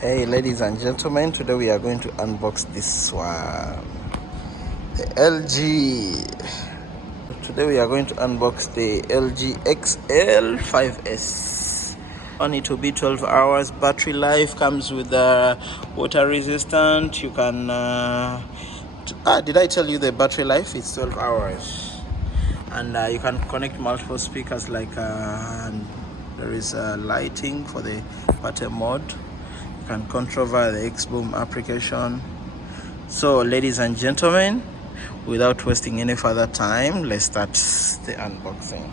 Hey ladies and gentlemen, today we are going to unbox this one, the LG. Today we are going to unbox the LG XL5S. On it will be 12 hours battery life, comes with water resistant. You can did I tell you the battery life? It's 12 hours, and you can connect multiple speakers, like there is lighting for the party mode. You can control via the XBOOM application. So ladies and gentlemen, without wasting any further time, let's start the unboxing.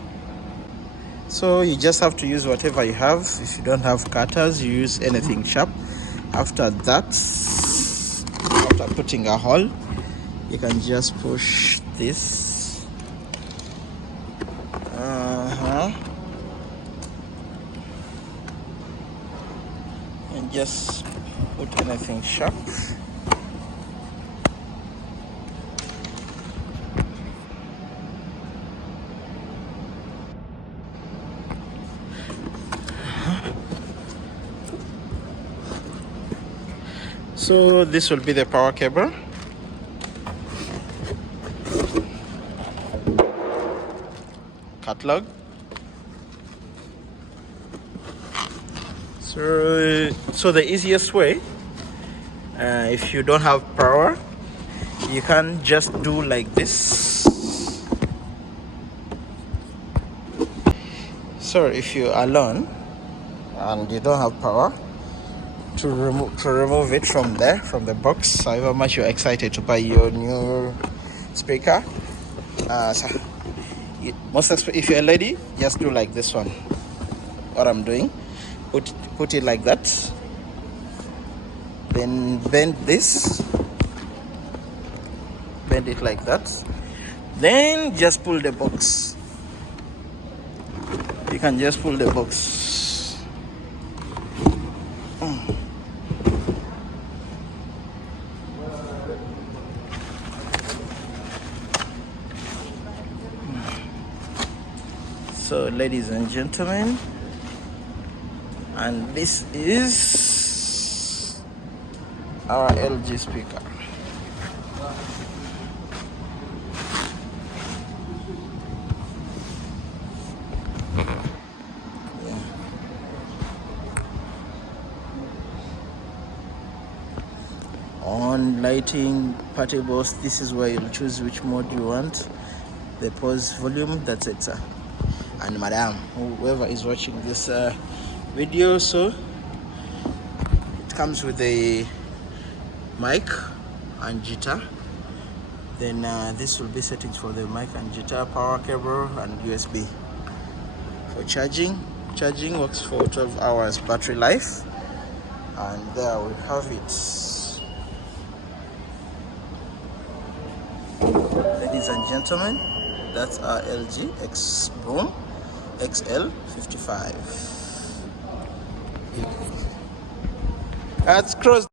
So you just have to use whatever you have. If you don't have cutters, you use anything sharp. After that, after putting a hole, you can just push this and just put anything sharp. So this will be the power cable. Catalog. So the easiest way, if you don't have power, you can just do like this. So if you're alone and you don't have power, to remove it from there, from the box, however much you're excited to buy your new speaker, if you're a lady, just do like this one, what I'm doing. Put it like that, then bend it like that, then just pull the box. You can just pull the box. So ladies and gentlemen, and this is our LG speaker. On lighting, party bus, this is where you'll choose which mode you want. The pause volume, that's it, sir. And madam, whoever is watching this video, so it comes with a mic and guitar. Then this will be settings for the mic and guitar, power cable, and USB. For charging works for 12 hours battery life, and there we have it. Ladies and gentlemen, that's our LG XBOOM XL5S. That's crossed.